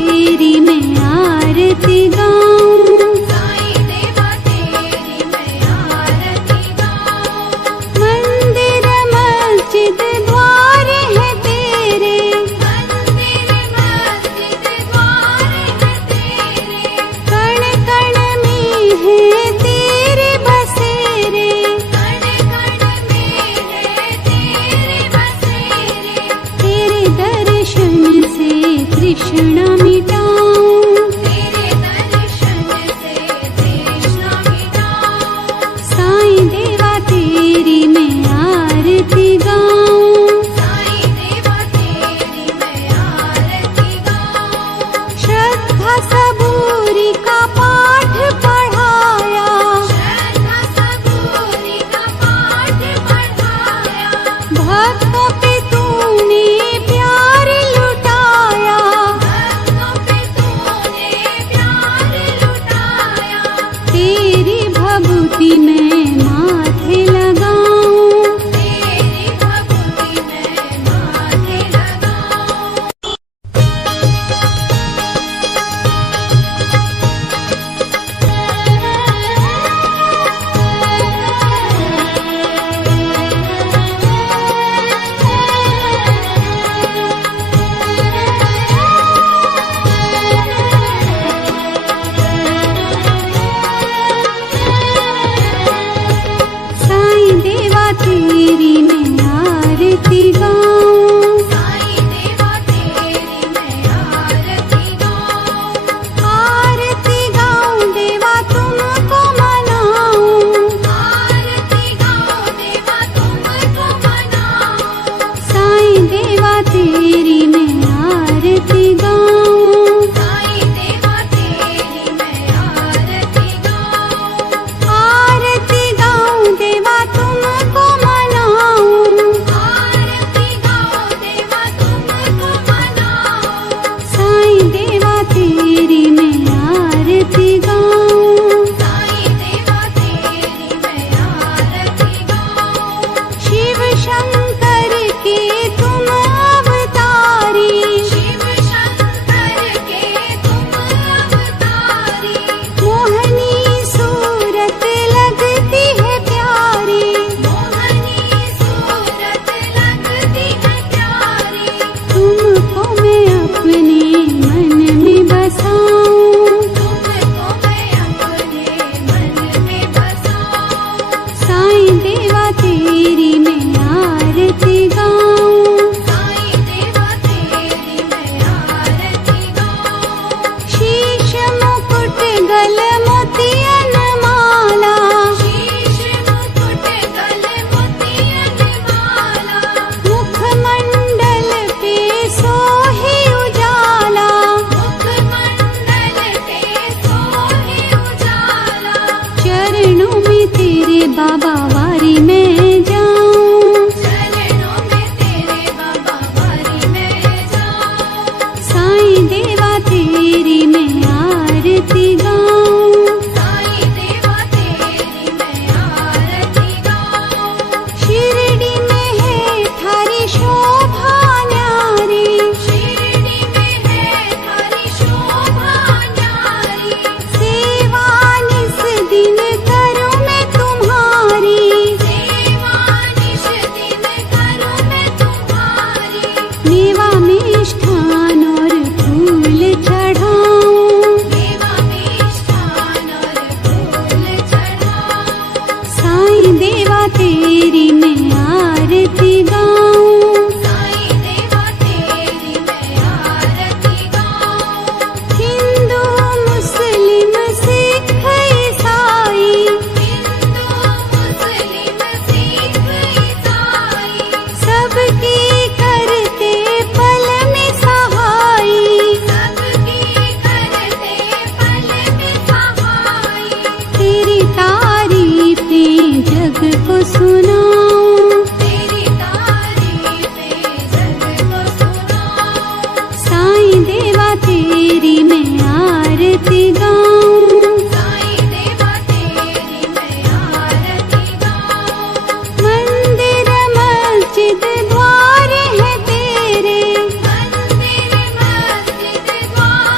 तेरी मैं आरती गाऊं, साईं देवा तेरी मैं आरती गाऊं। मंदिर मस्जिद द्वार है तेरे, मंदिर मस्जिद द्वार है तेरे, कण कण में है तेरे बसेरे, कण कण में है तेरे बसेरे। तेरे दर्शन से तृष्णा मिटाऊं, तेरे दर्शन से तृष्णा मिटाऊं। साईं देवा तेरी मैं आरती गाऊं, साईं देवा तेरी मैं आरती गाऊं। श्रद्धा सबूरी का पाठ पढ़ाया, श्रद्धा सबूरी का पाठ पढ़ाया, भक्तों पे तूने प्यार लुटाया, भक्तों पे तूने प्यार लुटाया। तेरी भभूति मैं माथे लगाऊं, तेरी भक्ति मैं माथे लगाऊं। साईं देवा तेरी मैं आरती गाऊं, साईं देवा तेरी मैं आरती गाऊं। आरती गाऊं देवा तुमको मनाऊं, आरती गाऊं देवा तुमको मनाऊं। साईं देवा तेरी मैं आरती गाऊं, साईं देवा तेरी मैं आरती गाऊं। आरती गाऊं देवा तुमको मनाऊं, आरती गाऊं देवा तुमको मनाऊं। साईं देवा तेरी मैं आरती गाऊं, साईं देवा तेरी मैं आरती गाऊं। शिव शंकर के तुम अवतारी, शिव शंकर के तुम अवतारी, मोहनी सूरत लगती है प्यारी, मोहनी सूरत लगती है प्यारी। तुमको मैं अपने मन में बसाऊं, तुमको मैं अपने मन में बसाऊं। साईं देवा तेरी मैं आरती गाऊं, साईं देवा तेरी मैं आरती गाऊं। शीश मुकुट गल मोतियन माला, शीश मुकुट गल मोतियन माला, मुखमंडल पे सोहे उजाला, मुखमंडल पे सोहे उजाला। चरणों में तेरे बाबा वारी मैं जाऊं, चरणों में तेरे बाबा वारी मैं जाऊं। साईं देवा तेरी मैं आरती गाऊं, साईं देवा तेरी मैं आरती गाऊं। शिरडी में है थारी शोभा न्यारी, शिरडी में है थारी शोभा न्यारी, सेवा निस दिन करूं मैं तुम्हारी, सेवा निश दिन करूं मैं तुम्हारी। मेवा मिष्ठान और फूल चढ़ाऊं, देवा मिष्ठान और फूल चढ़ाऊं। साईं देवा तेरी मैं आरती गाऊं, साईं देवा तेरी मैं आरती गाऊं। हिंदू मुस्लिम सिख ईसाई, हिंदू मुस्लिम सिख ईसाई, सबकी करते पल में सहाई, सबकी करते पल में सहाई। तेरी तारीफें जग को सुनाऊं, तेरी तारीफें जग को सुनाऊं। साईं देवा तेरी मैं आरती गाऊं, साईं देवा तेरी मैं आरती गाऊं। मंदिर मस्जिद द्वार है तेरे, मंदिर मस्जिद द्वार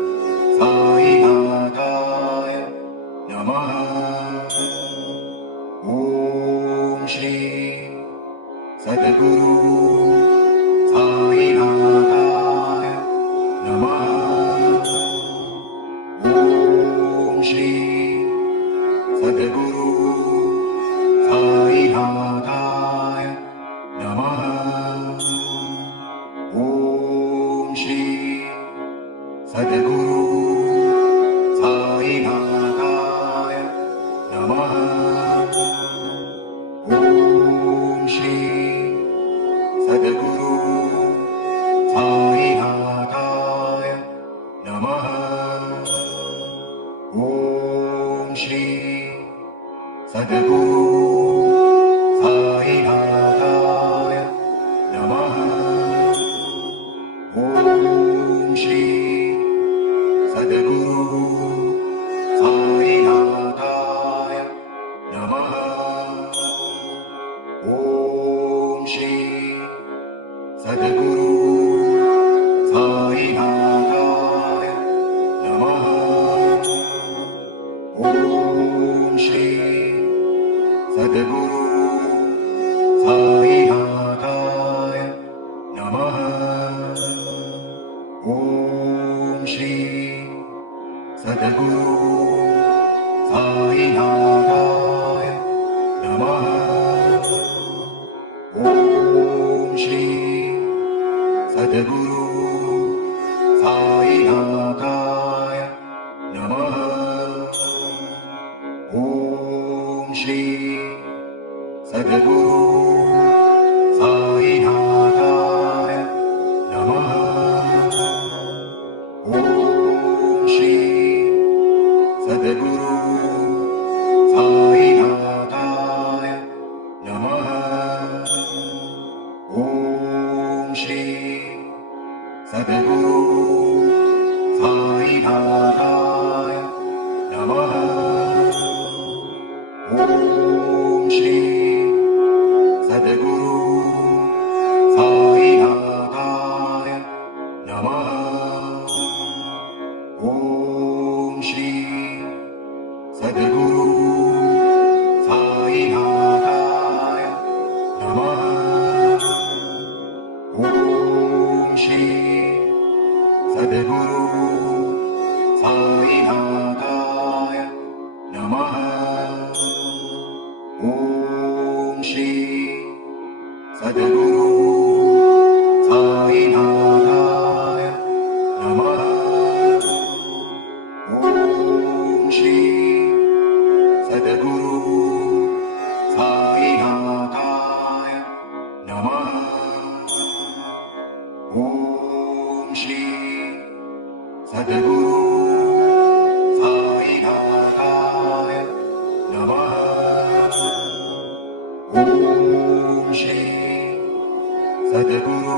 श्री सद्गुरु साईनाथाय नमः। ॐ श्री सद्गुरु साईनाथाय नमः। ॐ श्री सद्गुरु साईनाथाय नमः। ॐ श्री सद्गुरु साईनाथाय नमः। ॐ श्री सद्गुरु साईनाथाय नमः। ॐ श्री सद्गुरु साईनाथाय नमः। ॐ श्री सद्गुरु साईनाथाय नमः। ॐ श्री सद्गुरु साईनाथाय नमः। ॐ श्री सद्गुरु साईनाथाय नमः। ॐ श्री सद्गुरु साईनाथाय नमः। ॐ श्री सद्गुरु साईनाथाय नमः। ॐ श्री सद्गुरु साईनाथाय नमः। ॐ श्री सद्गुरु साईनाथाय नमः। ॐ श्री सद्गुरु साईनाथाय नमः। ॐ श्री सद्गुरु साईनाथाय नमः। ॐ श्री सद्गुरु साईनाथाय नमः। ॐ श्री सद्गुरु साईनाथाय नमः। ॐ श्री सद्गुरु साईनाथाय नमः। ॐ श्री सद्गुरु साईनाथाय नमः। ॐ श्री सद्गुरु